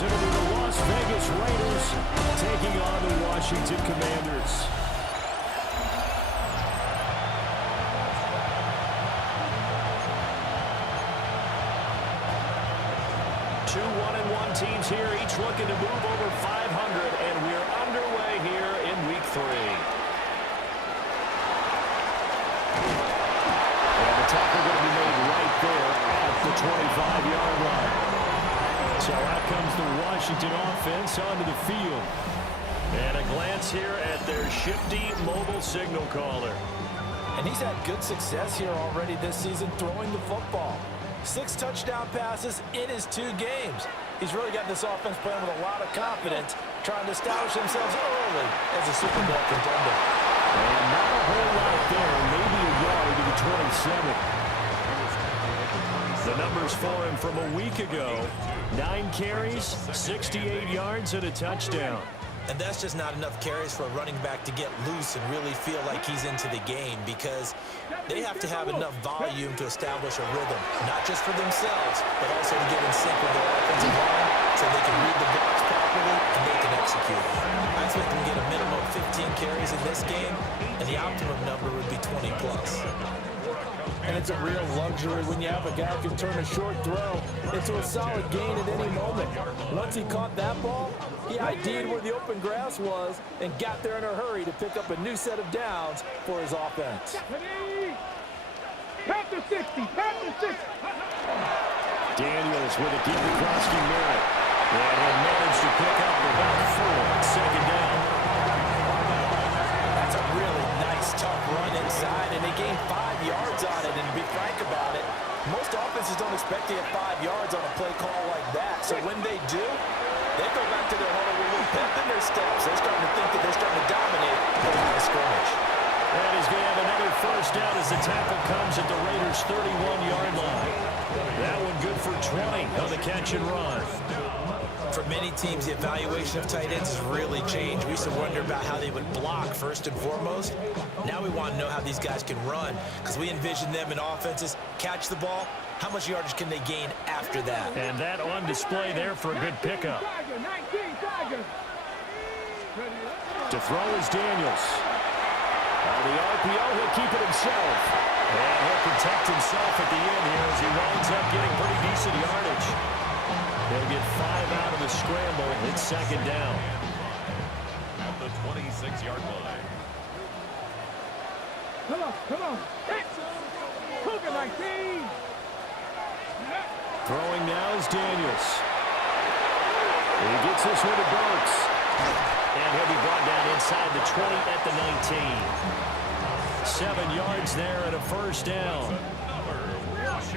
It'll be the Las Vegas Raiders taking on the Washington Commanders. Two 1-1 teams here, each looking to move over 500, and we're underway here in Week 3. And the tackle going to be made right there at the 25-yard line. So out comes the Washington offense onto the field. And a glance here at their shifty mobile signal caller. And he's had good success here already this season throwing the football. 6 touchdown passes in his 2 games. He's really got this offense playing with a lot of confidence, trying to establish themselves early as a Super Bowl contender. And not a whole lot there, maybe a yard to the 27. The numbers for him from a week ago: 9 carries, 68 yards, and a touchdown. And that's just not enough carries for a running back to get loose and really feel like he's into the game, because they have to have enough volume to establish a rhythm, not just for themselves, but also to get in sync with their offensive line so they can read the blocks properly and they can execute. I expect them to get a minimum of 15 carries in this game, and the optimum number would be 20+. And it's a real luxury when you have a guy who can turn a short throw into a solid gain at any moment. Once he caught that ball, he ID'd where the open grass was and got there in a hurry to pick up a new set of downs for his offense. Panther 60, Panther 60. Daniels with a deep across the middle. And he'll manage to pick up about 4, second down. That's a really nice, tough run inside, and they gained 5 yards on it. And to be frank about it, most offenses don't expect to get 5 yards on a play call like that. So when they do, they go back to their huddle with a little pep in their steps. They're starting to think that they're starting to dominate the line of scrimmage. And he's going to have another first down as the tackle comes at the Raiders' 31-yard line. That one good for 20 on the catch and run. For many teams, the evaluation of tight ends has really changed. We used to wonder about how they would block first and foremost. Now we want to know how these guys can run, because we envision them in offenses catch the ball. How much yardage can they gain after that? And that on display there for a good pickup. To throw is Daniels. On the RPO, he'll keep it himself. And he'll protect himself at the end here as he winds up getting pretty decent yardage. He'll get 5 out of the scramble. It's second down. At the 26-yard line. Come on. Cougar 19. Throwing now is Daniels. He gets this one to Burks. And he'll be brought down inside the 20 at the 19. 7 yards there and a first down.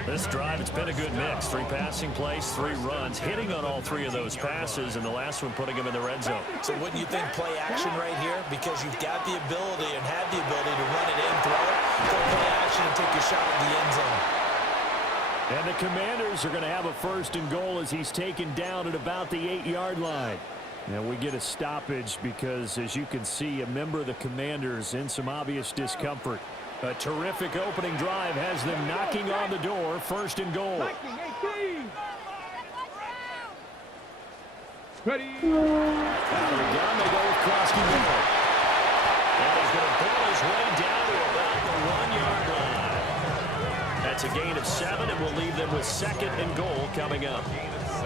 This drive, it's been a good mix. 3 passing plays, 3 runs, hitting on all 3 of those passes, and the last one putting him in the red zone. So wouldn't you think play action right here? Because you've got the ability and have the ability to run it in, throw it, go play action and take your shot at the end zone. And the Commanders are going to have a first and goal as he's taken down at about the 8-yard line. And we get a stoppage because, as you can see, a member of the Commanders in some obvious discomfort. A terrific opening drive has them knocking on the door. First and goal. Ready. Out of the gun, they go with Krosky Miller. And he's going to pull his way down to about the 1-yard line. That's a gain of 7, and we'll leave them with second and goal coming up.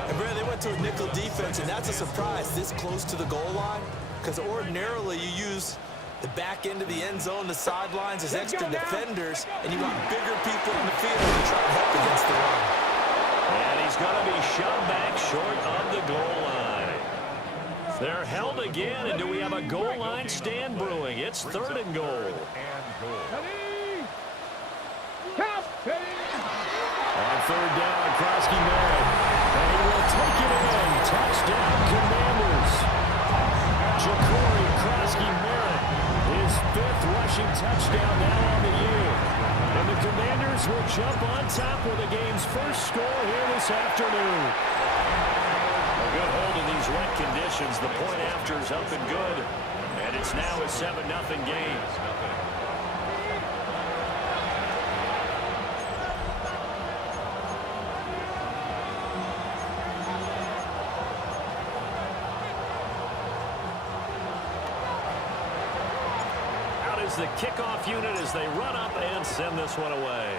And Brad, they went to a nickel defense, and that's a surprise this close to the goal line, because ordinarily you use the back end of the end zone, the sidelines as extra defenders, and you want bigger people in the field to try to help against the run. And he's going to be shoved back short of the goal line. They're held again, and do we have a goal line stand brewing? It's third and goal. On third down, Krosky Miller. And he will take it in. Touchdown, Commanders. Ja'Cory Krosky-Miller, his 5th rushing touchdown now on the year. And the Commanders will jump on top with the game's first score here this afternoon. A good hold in these wet conditions. The point after is up and good. And it's now a 7-0 game. the kickoff unit as they run up and send this one away.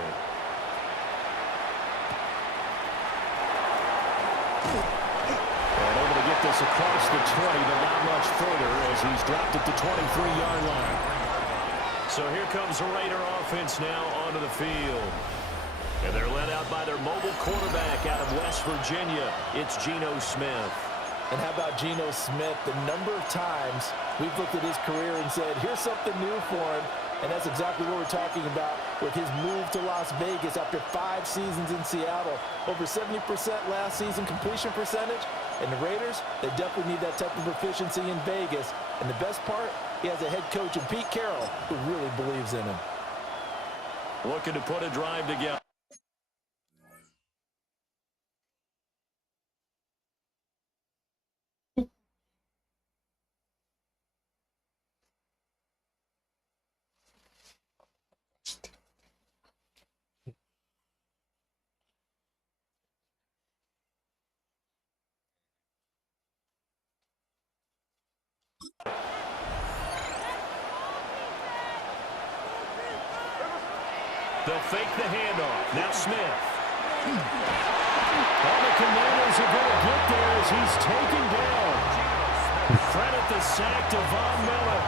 And able to get this across the 20, but not much further as he's dropped it to 23-yard line. So here comes the Raider offense now onto the field. And they're led out by their mobile quarterback out of West Virginia. It's Geno Smith. And how about Geno Smith? The number of times we've looked at his career and said, here's something new for him. And that's exactly what we're talking about with his move to Las Vegas after 5 seasons in Seattle. Over 70% last season completion percentage. And the Raiders, they definitely need that type of efficiency in Vegas. And the best part, he has a head coach in Pete Carroll who really believes in him. Looking to put a drive together. They'll fake the handoff. Now Smith. All the Commanders are going to get there as he's taken down. Credit the sack to Von Miller.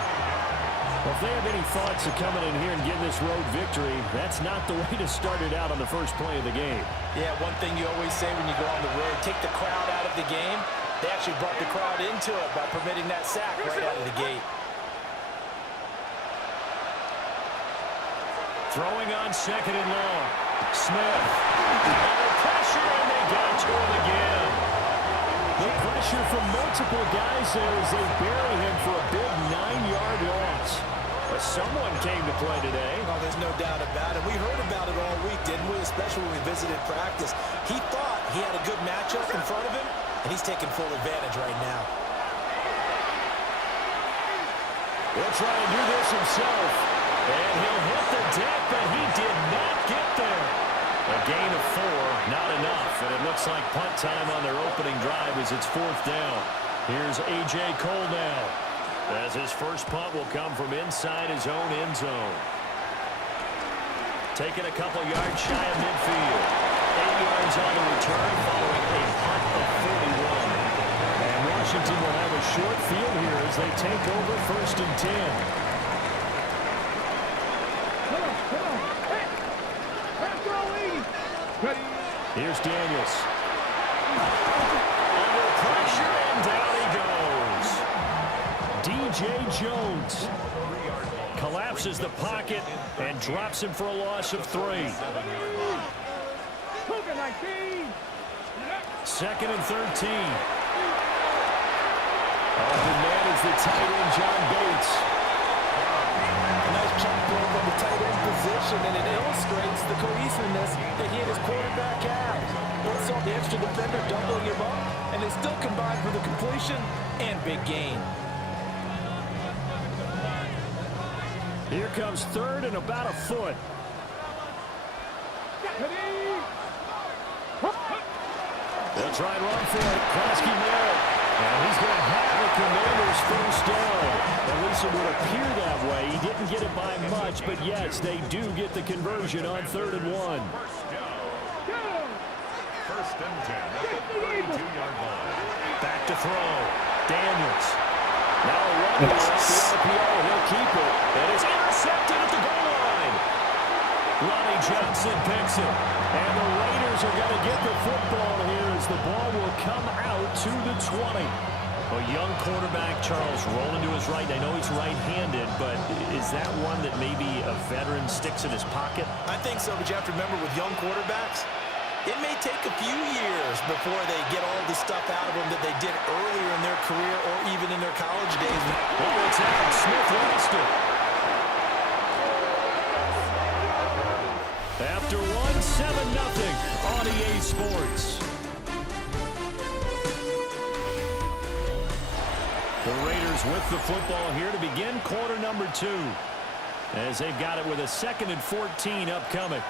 Well, if they have any thoughts of coming in here and getting this road victory, that's not the way to start it out on the first play of the game. Yeah, one thing you always say when you go on the road, take the crowd out of the game. They actually brought the crowd into it by permitting that sack right out of the gate. Throwing on second and long. Smith. Under pressure, and they got to him again. The pressure from multiple guys there as they bury him for a big 9-yard loss. But someone came to play today. Oh, there's no doubt about it. We heard about it all week, didn't we? Especially when we visited practice. He thought he had a good matchup in front of him, and he's taking full advantage right now. He'll try and do this himself. And he'll hit the deck, but he did not get there. A gain of 4, not enough. And it looks like punt time on their opening drive as it's 4th down. Here's A.J. Cole now, as his first punt will come from inside his own end zone. Taking a couple yards shy of midfield. 8 yards on the return following a punt of 41. And Washington will have a short field here as they take over 1st and 10. Here's Daniels. Under pressure, and down he goes. D.J. Jones collapses the pocket and drops him for a loss of 3. 2nd and 13. Open man is the tight end, John Bates. A nice jump throw from the tight end position, and it illustrates the cohesiveness that he and his quarterback have. Both saw the extra defender doubling him up, and they still combined for the completion and big gain. Here comes 3rd and about a foot. They'll try and run for it. Krosky Merritt. And he's going to have the Commanders' first down. At least it would appear that way. He didn't get it by much, but yes, they do get the conversion on 3rd and 1. First and 10 at the 32-yard line. Back to throw. Daniels. Now a run off the RPO. He'll keep it. And it's intercepted at the goal line. Lonnie Johnson picks it. And the Raiders are going to get the football here as the ball will come out to the 20. A young quarterback, Charles, rolling to his right. I know he's right-handed, but is that one that maybe a veteran sticks in his pocket? I think so, but you have to remember with young quarterbacks, it may take a few years before they get all the stuff out of them that they did earlier in their career or even in their college days. Oh, it's out. Smith lost it. After 1, 7-0 on EA Sports. The Raiders with the football here to begin quarter number 2. As they've got it with a 2nd and 14 upcoming.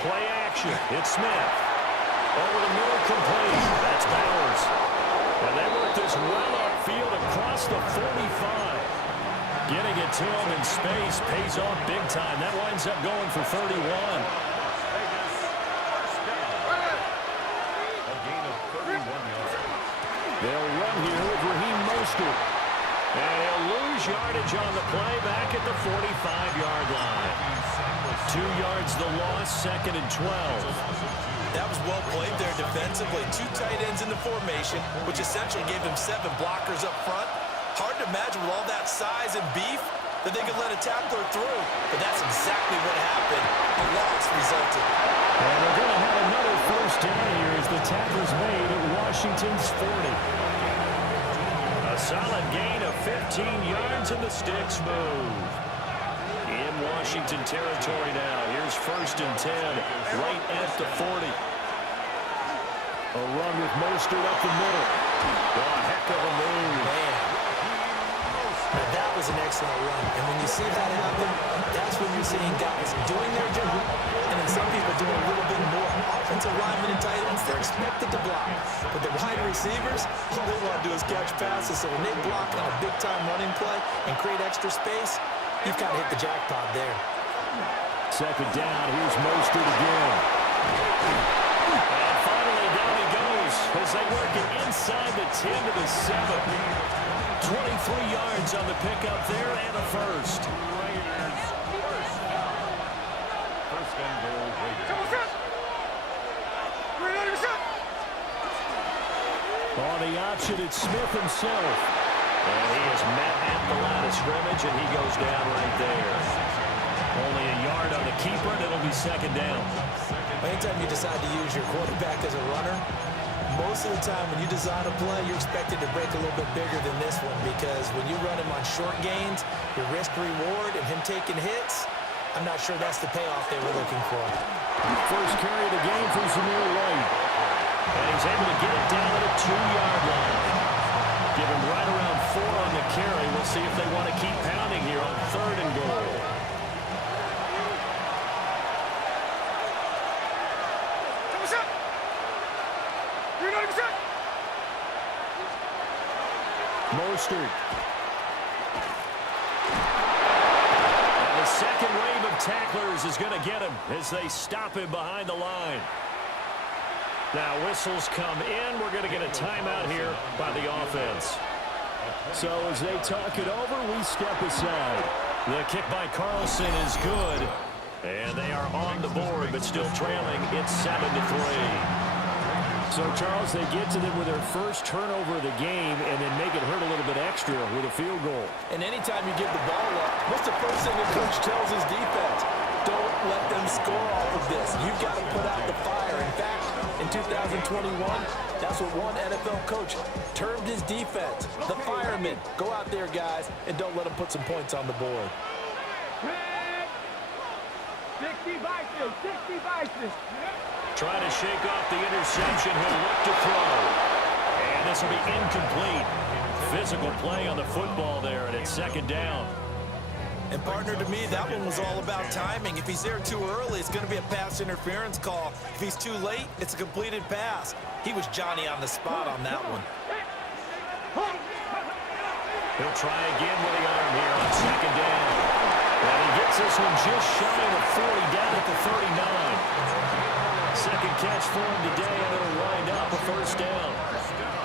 Play action. It's Smith. Over the middle, complete. That's Bowers. And they work this well upfield across the 45. Getting it to him in space pays off big time. That winds up going for 31. They'll run here with Raheem Mostert. And he'll lose yardage on the play back at the 45-yard line. 2 yards the loss, 2nd and 12. That was well played there defensively. 2 tight ends in the formation, which essentially gave him 7 blockers up front. Hard to imagine with all that size and beef that they could let a tackler through. But that's exactly what happened. A loss resulted. And they're going to have another first down here as the tackle's made at Washington's 40. A solid gain of 15 yards and the sticks move. In Washington territory now. Here's 1st and 10 right at the 40. A run with Mostert up the middle. Oh, a heck of a move. Man. Now that was an excellent run. And when you see that happen, that's when you're seeing guys doing their job and then some people doing a little bit more. Offensive linemen and tight ends, they're expected to block. But the wide receivers, all they want to do is catch passes. So when they block on a big-time running play and create extra space, you've got to hit the jackpot there. 2nd down. Here's Mostert again. And finally down he goes as they work it inside the 10 to the 7. 23 yards on the pickup there and a first. First and goal, Raiders. On the option, it's Smith himself. And he is met at the line of scrimmage, and he goes down right there. Only a yard on the keeper, and it'll be 2nd down. Anytime you decide to use your quarterback as a runner, most of the time when you design a play, you're expected to break a little bit bigger than this one because when you run him on short gains, your risk-reward and him taking hits, I'm not sure that's the payoff they were looking for. First carry of the game for Zamir White. And he's able to get it down to the 2-yard line. Give him right around 4 on the carry. We'll see if they want to keep pounding here on 3rd and goal. Mostert. And the second wave of tacklers is going to get him as they stop him behind the line. Now whistles come in. We're going to get a timeout here by the offense. So as they talk it over, we step aside. The kick by Carlson is good. And they are on the board, but still trailing. It's 7-3. So, Charles, they get to them with their first turnover of the game and then make it hurt a little bit extra with a field goal. And anytime you give the ball up, what's the first thing the coach tells his defense? Don't let them score off of this. You've got to put out the fire. In fact, in 2021, that's what one NFL coach termed his defense. The firemen. Go out there, guys, and don't let them put some points on the board. 60 vices, 60 vices. Trying to shake off the interception. He'll look to throw. And this will be incomplete. Physical play on the football there, and it's 2nd down. And, partner, to me, that one was all about timing. If he's there too early, it's going to be a pass interference call. If he's too late, it's a completed pass. He was Johnny on the spot on that one. He'll try again with the arm here on 2nd down. And he gets this one just shy of 40 down at the 39. Second catch for him today, and it'll wind up a first down.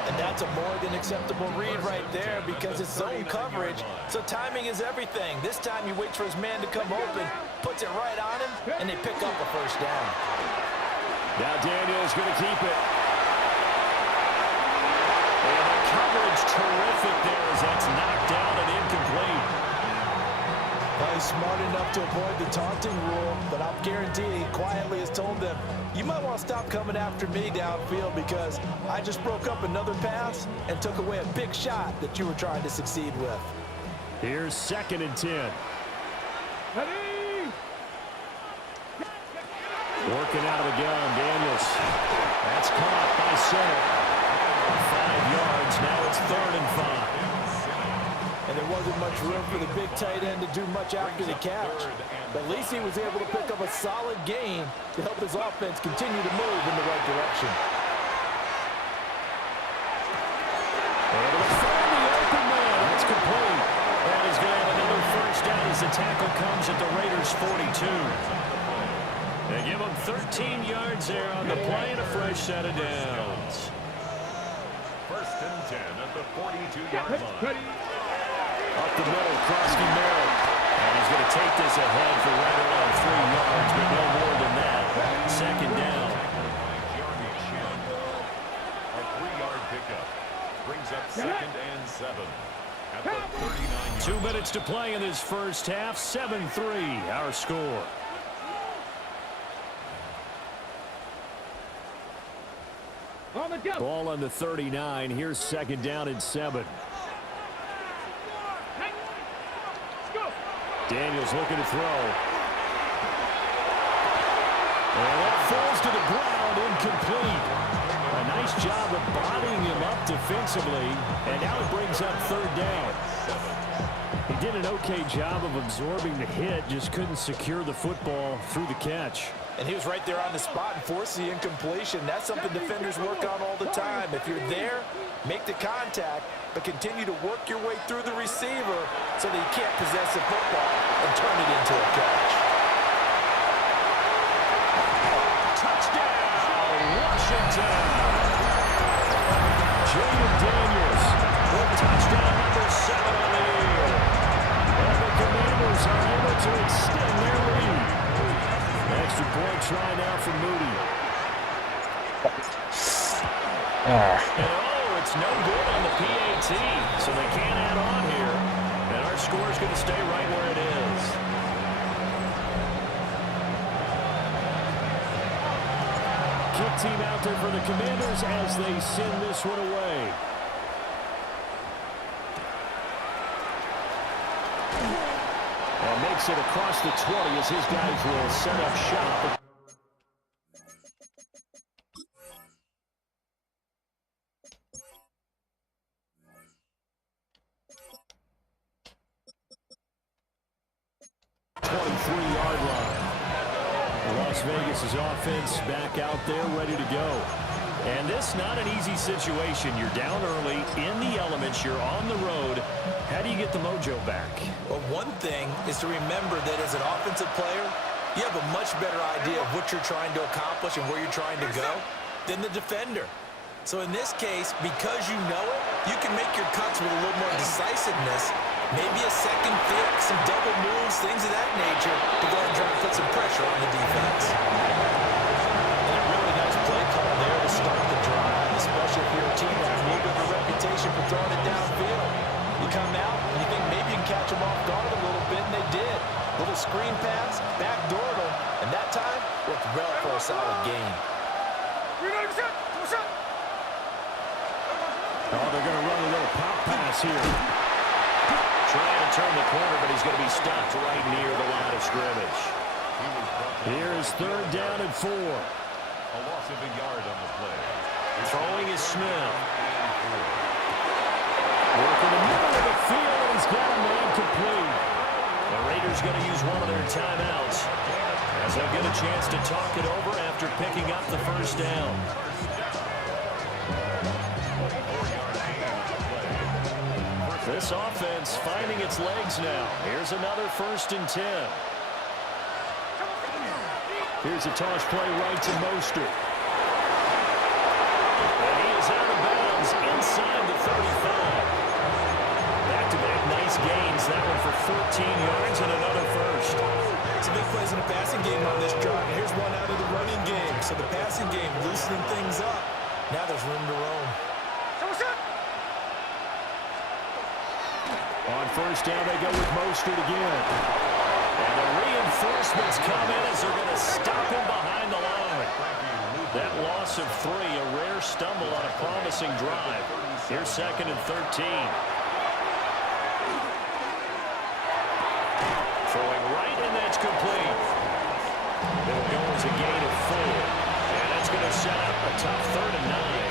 And that's a more than acceptable read right there because it's zone coverage, so timing is everything. This time he waits for his man to come open, puts it right on him, and they pick up a first down. Now Daniel's going to keep it. And the coverage terrific there as that's knocked down and incomplete. Well, he's smart enough to avoid the taunting rule, but I'll guarantee he quietly has told them, you might want to stop coming after me downfield because I just broke up another pass and took away a big shot that you were trying to succeed with. Here's 2nd and 10. Ready? Working out of the gun, Daniels. That's caught by center. 5 yards, now it's 3rd and 5. And there wasn't much room for the big tight end to do much after the catch. But at least he was able to pick up a solid gain to help his offense continue to move in the right direction. Able to find the open man. That's complete. And he's going to have another first down as the tackle comes at the Raiders' 42. They give him 13 yards there on the play and a fresh set of downs. 1st and 10 at the 42-yard line. Up the middle, Krosky Merritt. And he's going to take this ahead for right around 3 yards, but no more than that. 2nd down. A 3-yard pickup brings up 2nd and 7 at the 39-yard 2 minutes to play in this first half. 7-3, our score. On the jump. Ball on the 39. Here's 2nd down and 7. Daniels looking to throw. And that falls to the ground, incomplete. A nice job of bodying him up defensively, and now it brings up 3rd down. He did an okay job of absorbing the hit, just couldn't secure the football through the catch. And he was right there on the spot and forced the incompletion. That's something defenders work on all the time. If you're there, make the contact, but continue to work your way through the receiver so that you can't possess the football and turn it into a catch. Touchdown, Washington! Jaden Daniels with touchdown number 7 on the year. And the Commanders are able to extend their lead. Extra point try now for Moody. And it's no good on the PAT, so they can't add on here. And our score is going to stay right where it is. Kick team out there for the Commanders as they send this one away. And makes it across the 20 as his guys will set up shop. Las Vegas' offense back out there ready to go. And this not an easy situation. You're down early, in the elements, you're on the road. How do you get the mojo back? Well, one thing is to remember that as an offensive player, you have a much better idea of what you're trying to accomplish and where you're trying to go than the defender. So in this case, because you know it, you can make your cuts with a little more decisiveness. Maybe a second pick, some double moves, things of that nature to go and try and put some pressure on the defense. And a really nice play call there to start the drive, especially if you're a team that has a little bit of a reputation for throwing it downfield. You come out and you think maybe you can catch them off guard a little bit, and they did. Little screen pass, backdoored them, and that time worked well for a solid gain. Oh, they're going to run a little pop pass here. Trying to turn the corner, but he's going to be stopped right near the line of scrimmage. Here is 3rd down and 4. A loss of a yard on the play. Throwing is Smith. Working the middle of the field, and he's got a man complete. The Raiders going to use one of their timeouts as they'll get a chance to talk it over after picking up the 1st down. This offense finding its legs now. Here's another 1st and 10. Here's a toss play right to Mostert. And he is out of bounds inside the 35. Back-to-back nice gains. That one for 14 yards and another 1st. Some big plays in the passing game on this drive. Here's one out of the running game. So the passing game loosening things up. Now there's room to roam. On 1st down, they go with Mostert again. And the reinforcements come in as they're going to stop him behind the line. That loss of 3, a rare stumble on a promising drive. Here's 2nd and 13. Throwing right, and that's complete. It'll go as a gain of 4. And that's going to set up a tough 3rd and 9.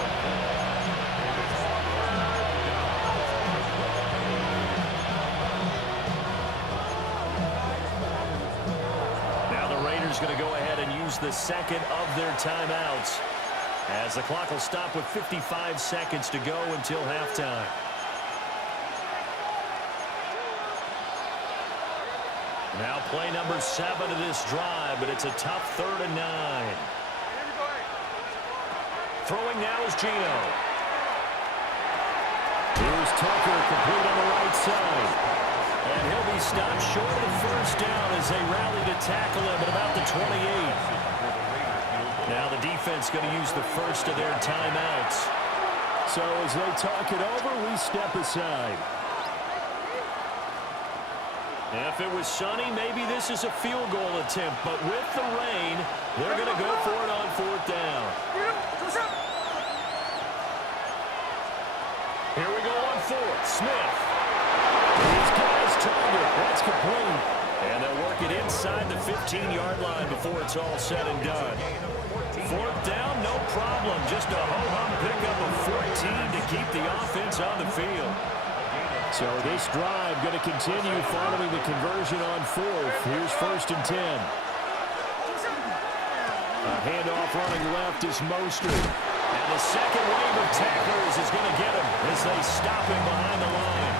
is going to go ahead and use the second of their timeouts, as the clock will stop with 55 seconds to go until halftime. Now play number 7 of this drive, but it's a tough 3rd and 9. Throwing now is Gino. Here's Tucker, complete on the right side. And he'll be stopped short of the first down as they rally to tackle him at about the 28. Now the defense going to use the first of their timeouts. So as they talk it over, we step aside. If it was sunny, maybe this is a field goal attempt. But with the rain, they're going to go for it on 4th down. Here we go on 4th. Smith. He's got his target. That's complete. And they'll work it inside the 15-yard line before it's all said and done. 4th down, no problem. Just a ho-hum pickup of 14 to keep the offense on the field. So this drive going to continue following the conversion on 4th. Here's 1st and 10. A handoff running left is Mostert. And the second wave of tacklers is going to get him as they stop him behind the line.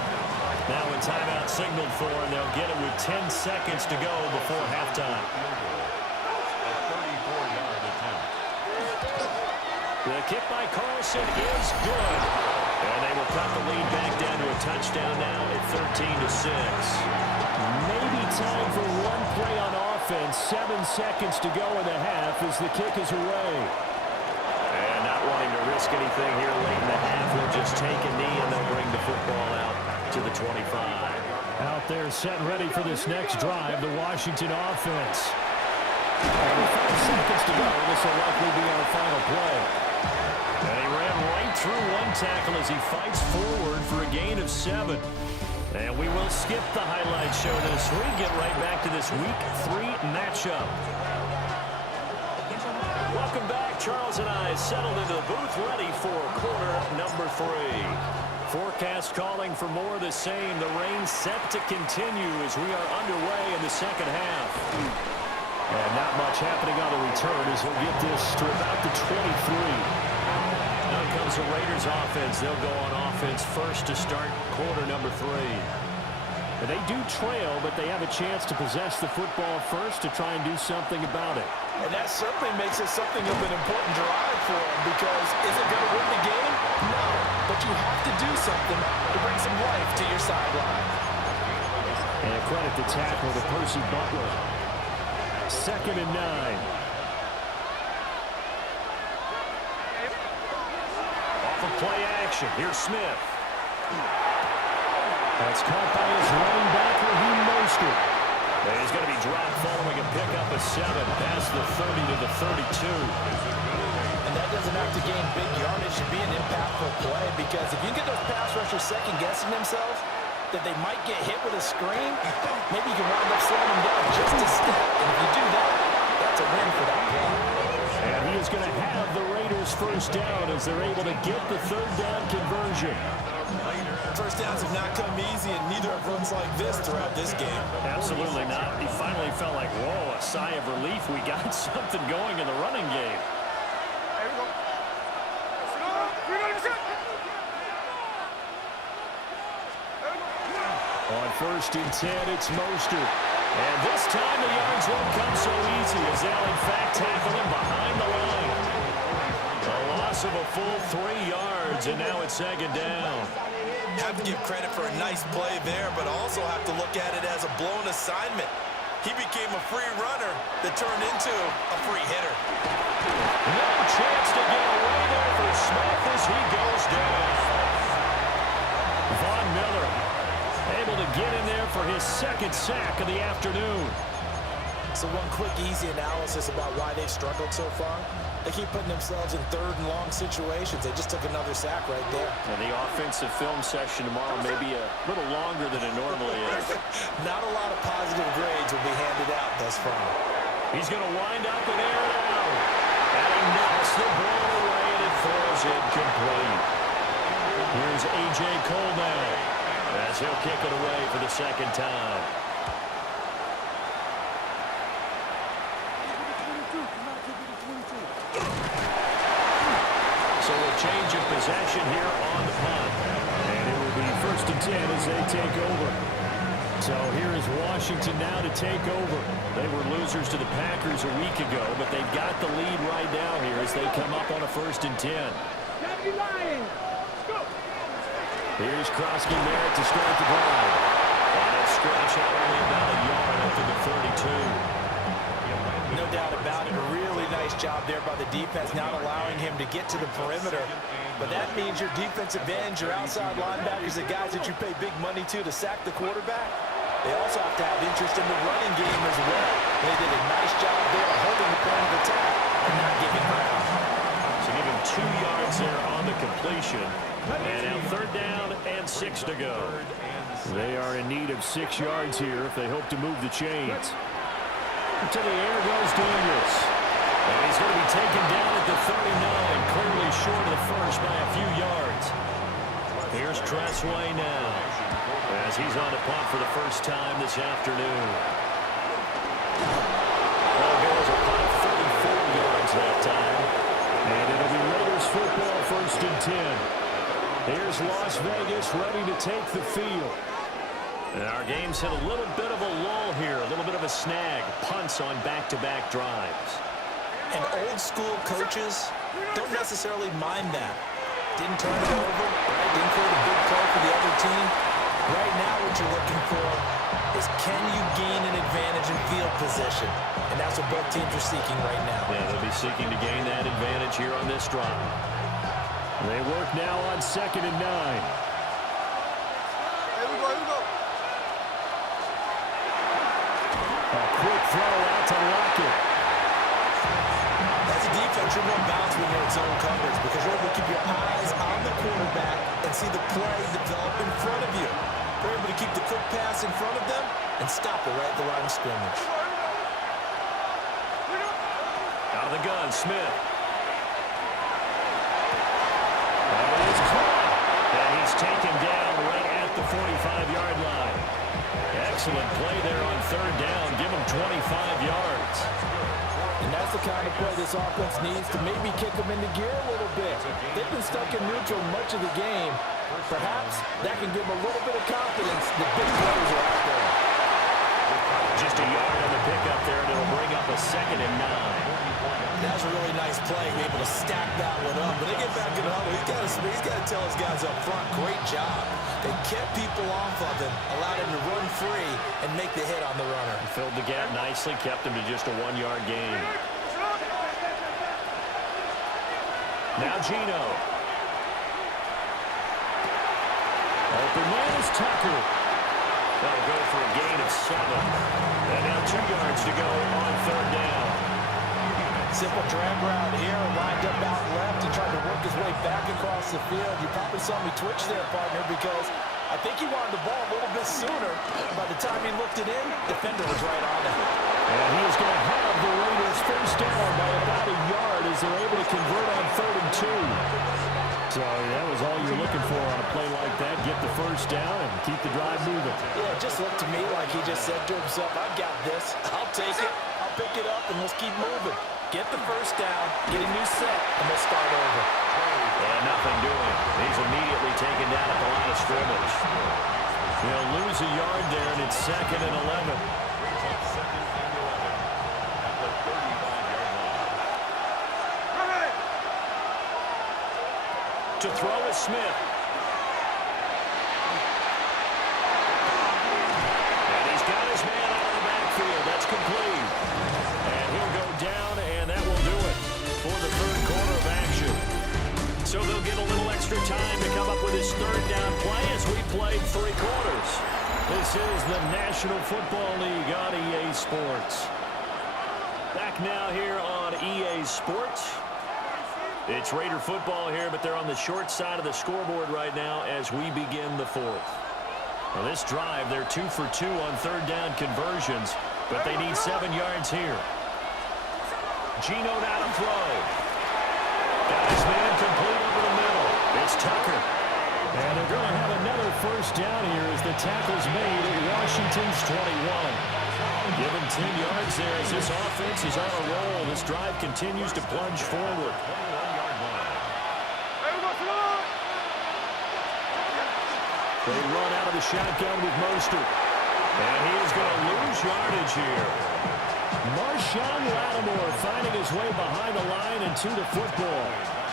Now a timeout signaled for, and they'll get it with 10 seconds to go before halftime. The kick by Carlson is good. And they will cut the lead back down to a touchdown now at 13-6. Maybe time for one play on offense. 7 seconds to go in the half as the kick is away. And not wanting to risk anything here late in the half, he'll just take a knee and they'll bring the football out to the 25. Out there set ready for this next drive, the Washington offense. 5 seconds to go. This will likely be our final play. And he ran right through one tackle as he fights forward for a gain of 7. And we will skip the highlight show this week. Get right back to this Week 3 matchup. Welcome back. Charles and I settled into the booth, ready for quarter number 3. Forecast calling for more of the same. The rain set to continue as we are underway in the second half. And not much happening on the return as we'll get this to about the 23. Now comes the Raiders offense. They'll go on offense first to start quarter number 3. And they do trail, but they have a chance to possess the football first to try and do something about it. And that certainly makes it something of an important drive for them, because is it going to win the game? No. But you have to do something to bring some life to your sideline. And credit the tackle to Percy Butler. 2nd and 9. Play action. Here's Smith. That's caught by his running back, Raheem Mostert. And he's going to be dropped following a pickup of 7 past the 30 to the 32. And that doesn't have to gain big yardage to be an impactful play, because if you get those pass rushers second-guessing themselves that they might get hit with a screen, maybe you can wind up slowing them down just a step. And if you do that, that's a win for that play. And he is going to have the Raiders first down as they're able to get the 3rd down conversion. First downs have not come easy, and neither have runs like this throughout this game. Absolutely not. He finally felt like, whoa, a sigh of relief. We got something going in the running game. On 1st and 10, it's Mostert. And this time the yards won't come so easy as they'll in fact tackle him behind the line. A loss of a full 3 yards, and now it's 2nd down. Have to give credit for a nice play there, but also have to look at it as a blown assignment. He became a free runner that turned into a free hitter. No chance to get away there for Smith as he goes down. Von Miller able to get in there for his 2nd sack of the afternoon. So one quick, easy analysis about why they've struggled so far. They keep putting themselves in 3rd and long situations. They just took another sack right there. And the offensive film session tomorrow may be a little longer than it normally is. Not a lot of positive grades will be handed out thus far. He's going to wind up and air it out. And he knocks the ball away, and it throws it complete. Here's A.J. Cole now, as he'll kick it away for the 2nd time. So a change of possession here on the punt. And it will be 1st and 10 as they take over. So here is Washington now to take over. They were losers to the Packers a week ago, but they've got the lead right now here as they come up on a 1st and 10. Here's Krosky Merritt to start the drive. And a stretch out only about a yard up to the 32. No doubt about it. A really nice job there by the defense, not allowing him to get to the perimeter. But that means your defensive ends, your outside linebackers, the guys that you pay big money to sack the quarterback, they also have to have interest in the running game as well. They did a nice job there holding the point of attack and not giving ground. So give him 2 yards there on the completion. And now 3rd down and 6 to go. They are in need of 6 yards here if they hope to move the chains. To the air goes Daniels. And he's going to be taken down at the 39, clearly short of the first by a few yards. Here's Tressway now, as he's on the punt for the first time this afternoon. Ball goes a punt of 34 yards that time. And it'll be Raiders football 1st and 10. Here's Las Vegas ready to take the field. And our game's hit a little bit of a lull here, a little bit of a snag. Punts on back-to-back drives. And old-school coaches don't necessarily mind that. Didn't turn it over, right? Didn't create a big play for the other team. Right now what you're looking for is can you gain an advantage in field position? And that's what both teams are seeking right now. Yeah, they'll be seeking to gain that advantage here on this drive. They work now on 2nd and 9. Quick throw out to Lockett. As a defense, you're more balanced when you're in zone coverage because you're able to keep your eyes on the quarterback and see the play develop in front of you. You're able to keep the quick pass in front of them and stop it right at the line of scrimmage. Out of the gun, Smith. That is caught. And he's taken down right at the 45-yard line. Excellent play there on 3rd down. Give him 25 yards. And that's the kind of play this offense needs to maybe kick them into gear a little bit. They've been stuck in neutral much of the game. Perhaps that can give them a little bit of confidence. The big plays are out there. Just a yard on the pickup there, and it'll bring up a 2nd and 9. That was a really nice play. Be able to stack that one up. But they get back in the huddle. He's got to tell his guys up front, great job. They kept people off of him, allowed him to run free and make the hit on the runner. Filled the gap nicely, kept him to just a 1-yard gain. Now Gino. Open man is Tucker. That'll go for a gain of 7. And now 2 yards to go on 3rd down. Simple drag route here, lined up out left and tried to work his way back across the field. You probably saw me twitch there, partner, because I think he wanted the ball a little bit sooner. By the time he looked it in, defender was right on it. And he is going to have the Raiders first down by about a yard as they're able to convert on 3rd and 2. So that was all you're looking for on a play like that. Get the first down and keep the drive moving. Yeah, it just looked to me like he just said to himself, I've got this. I'll take it. I'll pick it up, and let's keep moving. Get the first down, get a new set, and we'll start over. And nothing doing. He's immediately taken down at the line of scrimmage. He'll lose a yard there, and it's 2nd and 11. To throw is Smith. And he's got his man out of the backfield. That's complete. And he'll go down, and that will do it for the 3rd quarter of action. So they'll get a little extra time to come up with his 3rd down play as we played 3 quarters. This is the National Football League on EA Sports. Back now here on EA Sports. It's Raider football here, but they're on the short side of the scoreboard right now as we begin the 4th. Now this drive, they're 2 for 2 on 3rd down conversions, but they need 7 yards here. Gino now to throw. Got his man complete over the middle. It's Tucker. And they're going to have another first down here as the tackle's made at Washington's 21. Give him 10 yards there as this offense is on a roll. This drive continues to plunge forward. 21-yard line. They run out of the shotgun with Mostert. And he is going to lose yardage here. Marshawn Lattimore finding his way behind the line and to the football.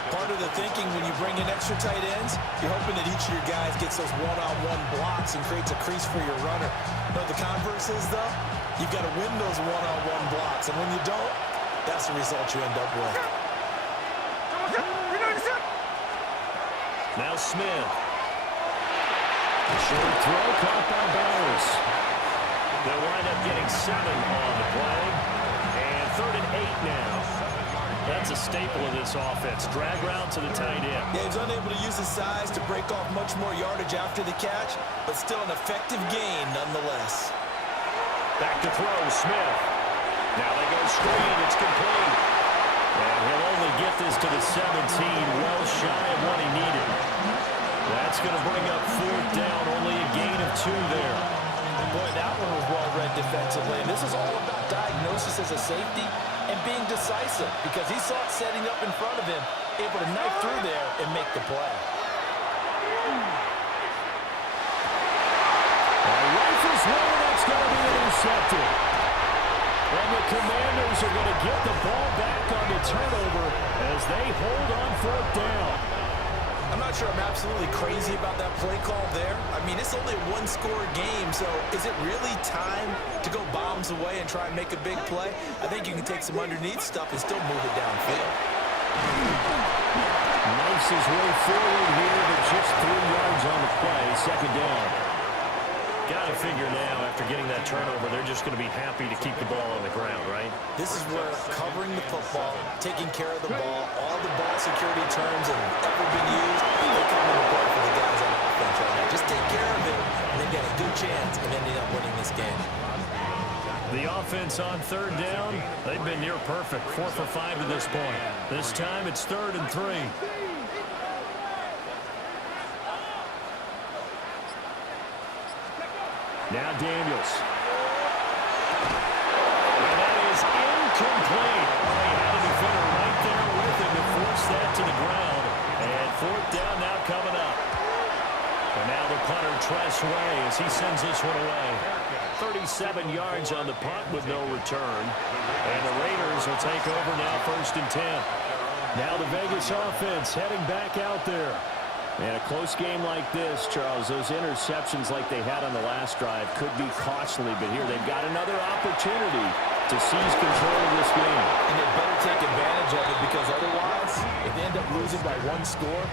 Part of the thinking when you bring in extra tight ends, you're hoping that each of your guys gets those one-on-one blocks and creates a crease for your runner. You know, the converse is, though, you've got to win those one-on-one blocks. And when you don't, that's the result you end up with. Now Smith. Short throw caught by Bowers. They'll wind up getting 7 on the play. And 3rd and 8 now. That's a staple of this offense. Drag route to the tight end. Yeah, he's unable to use his size to break off much more yardage after the catch, but still an effective gain nonetheless. Back to throw, Smith. Now they go screen. It's complete. And he'll only get this to the 17, well shy of what he needed. That's going to bring up 4th down, only a gain of 2 there. Boy, that one was well read defensively. And this is all about diagnosis as a safety and being decisive because he saw it setting up in front of him, able to knife through there and make the play. Rifles one, that's going to be intercepted. And the Commanders are going to get the ball back on the turnover as they hold on 4th down. I'm not sure I'm absolutely crazy about that play call there. I mean, it's only a one-score game, so is it really time to go bombs away and try and make a big play? I think you can take some underneath stuff and still move it downfield. Knifes his way forward here, but just 3 yards on the play. 2nd down. Got to figure now, after getting that turnover, they're just going to be happy to keep the ball on the ground, right? This is where covering the football, taking care of the ball, all the ball security terms have ever been used, they come into play for the guys on offense right now. Just take care of it, and they've got a good chance of ending up winning this game. The offense on 3rd down, they've been near perfect, 4 for 5 to this point. This time it's 3rd and 3. Now Daniels. And that is incomplete. He had a defender right there with him to force that to the ground. And 4th down now coming up. And now the punter, Tress Way, as he sends this one away. 37 yards on the punt with no return. And the Raiders will take over now 1st and 10. Now the Vegas offense heading back out there. And a close game like this, Charles, those interceptions like they had on the last drive could be costly, but here they've got another opportunity to seize control of this game. And they better take advantage of it because otherwise, if they end up losing by 1 score,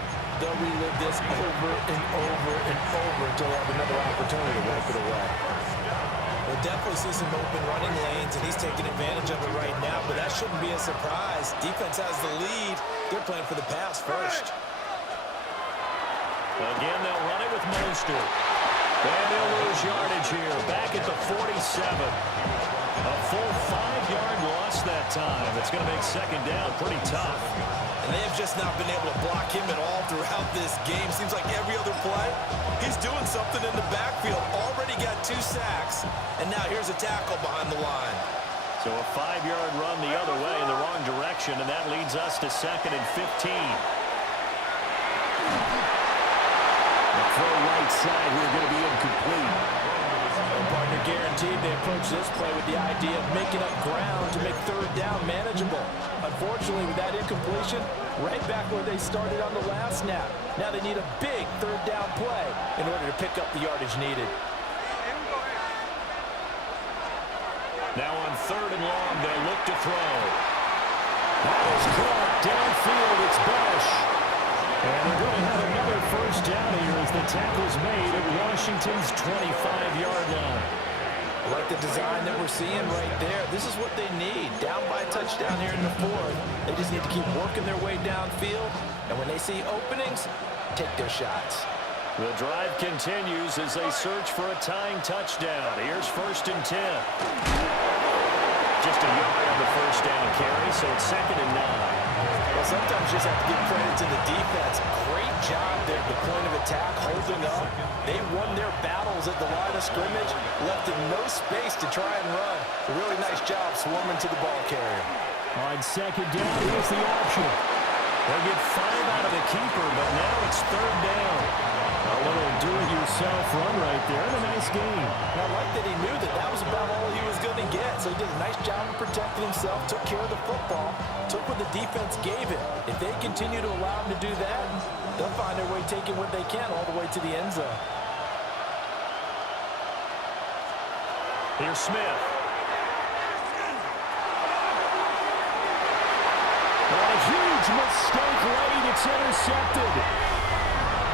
they'll relive this over and over and over until they have another opportunity to wipe it away. We'll definitely see some open running lanes, and he's taking advantage of it right now, but that shouldn't be a surprise. Defense has the lead. They're playing for the pass first. Again, they'll run it with Mostert. And they'll lose yardage here. Back at the 47. A full 5-yard loss that time. It's going to make 2nd down pretty tough. And they have just not been able to block him at all throughout this game. Seems like every other play, he's doing something in the backfield. Already got 2 sacks. And now here's a tackle behind the line. So a 5-yard run the other way in the wrong direction, and that leads us to 2nd and 15. Throw right side here going to be incomplete. And partner guaranteed they approach this play with the idea of making up ground to make 3rd down manageable. Unfortunately, with that incompletion, right back where they started on the last snap. Now they need a big 3rd down play in order to pick up the yardage needed. Now on 3rd and long, they'll look to throw. That is caught downfield. It's Bush. And they're going to have another 1st down here as the tackle's made at Washington's 25-yard line. I like the design that we're seeing right there. This is what they need. Down by a touchdown here in the 4th. They just need to keep working their way downfield. And when they see openings, take their shots. The drive continues as they search for a tying touchdown. Here's 1st and 10. just a yard on the first down carry, so it's 2nd and 9. Well, sometimes you just have to give credit to the defense. Great job there at the point of attack, holding up. They won their battles at the line of scrimmage, left them no space to try and run. A really nice job swarming to the ball carrier. On 2nd down, here's the option. They'll get 5 out of the keeper, but now it's 3rd down. A little do-it-yourself run right there, and a nice game. I like that he knew that that was about all he was going to get, so he did a nice job of protecting himself, took care of the football, took what the defense gave him. If they continue to allow him to do that, they'll find their way taking what they can all the way to the end zone. Here's Smith. A huge mistake late. It's intercepted.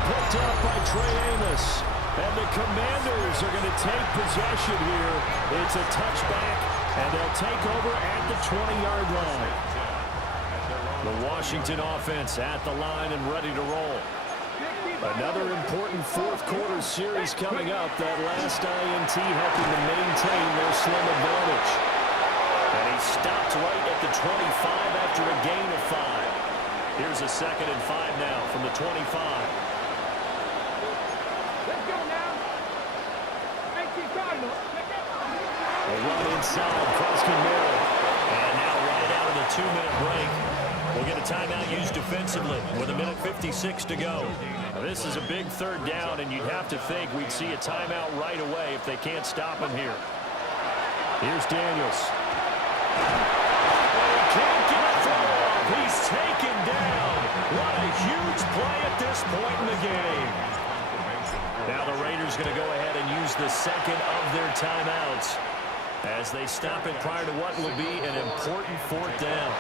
Picked up by Trey Amos. And the Commanders are going to take possession here. It's a touchback, and they'll take over at the 20-yard line. The Washington offense at the line and ready to roll. Another important fourth-quarter series coming up. That last INT helping to maintain their slim advantage. And he stopped right at the 25 after a gain of 5. Here's a 2nd and 5 now from the 25. Let's go now. Ain't you Cardinal? A run inside, Krusky Merritt. And now right out of the 2-minute break. We'll get a timeout used defensively with 1:56 to go. Now, this is a big 3rd down, and you'd have to think we'd see a timeout right away if they can't stop him here. Here's Daniels. He can't get a throw off. He's taken down. What a huge play at this point in the game. Now the Raiders going to go ahead and use the 2nd of their timeouts as they stop it prior to what will be an important 4th down.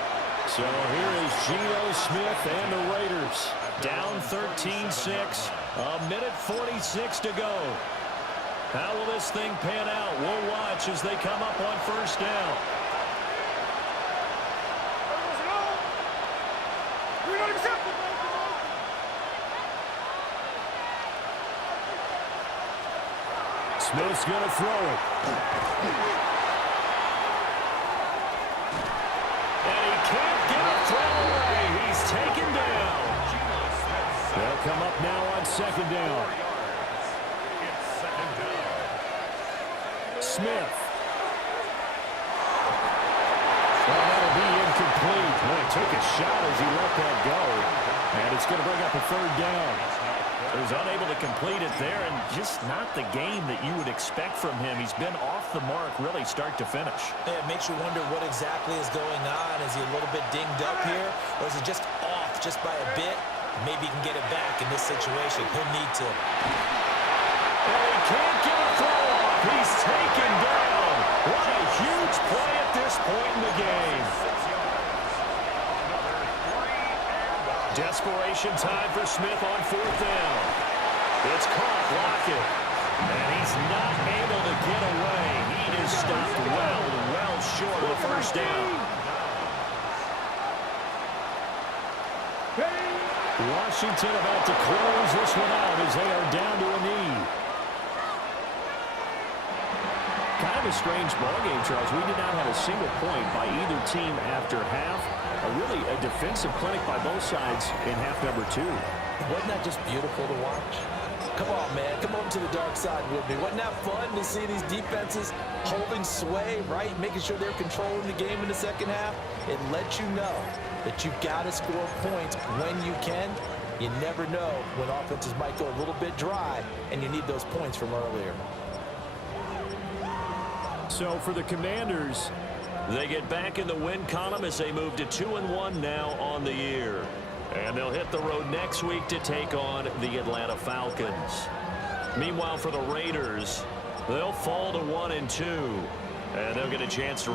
So here is Geno Smith and the Raiders. Down 13-6, 1:46 to go. How will this thing pan out? We'll watch as they come up on 1st down. Smith's going to throw it. And he can't get a throw away. He's taken down. They'll come up now on 2nd down. Smith. Well, that'll be incomplete. Well, he took a shot as he let that go. And it's going to bring up a 3rd down. He was unable to complete it there, and just not the game that you would expect from him. He's been off the mark really start to finish. Yeah, it makes you wonder what exactly is going on. Is he a little bit dinged up here, or is he just off just by a bit? Maybe he can get it back in this situation. He'll need to. And he can't get a throw off. He's taken down. What a huge play at this point in the game. Desperation time for Smith on 4th down. It's caught, Lockett. And he's not able to get away. He is stopped well short of the 1st down. Washington about to close this one out as they are down to a knee. Kind of a strange ballgame, Charles. We did not have a single point by either team after half. Really a defensive clinic by both sides in half number 2. Wasn't that just beautiful to watch? Come on, man. Come over to the dark side with me. Wasn't that fun to see these defenses holding sway, right? Making sure they're controlling the game in the 2nd half. It lets you know that you've got to score points when you can. You never know when offenses might go a little bit dry, and you need those points from earlier. So for the Commanders, they get back in the win column as they move to 2-1 now on the year. And they'll hit the road next week to take on the Atlanta Falcons. Meanwhile, for the Raiders, they'll fall to 1-2. And they'll get a chance to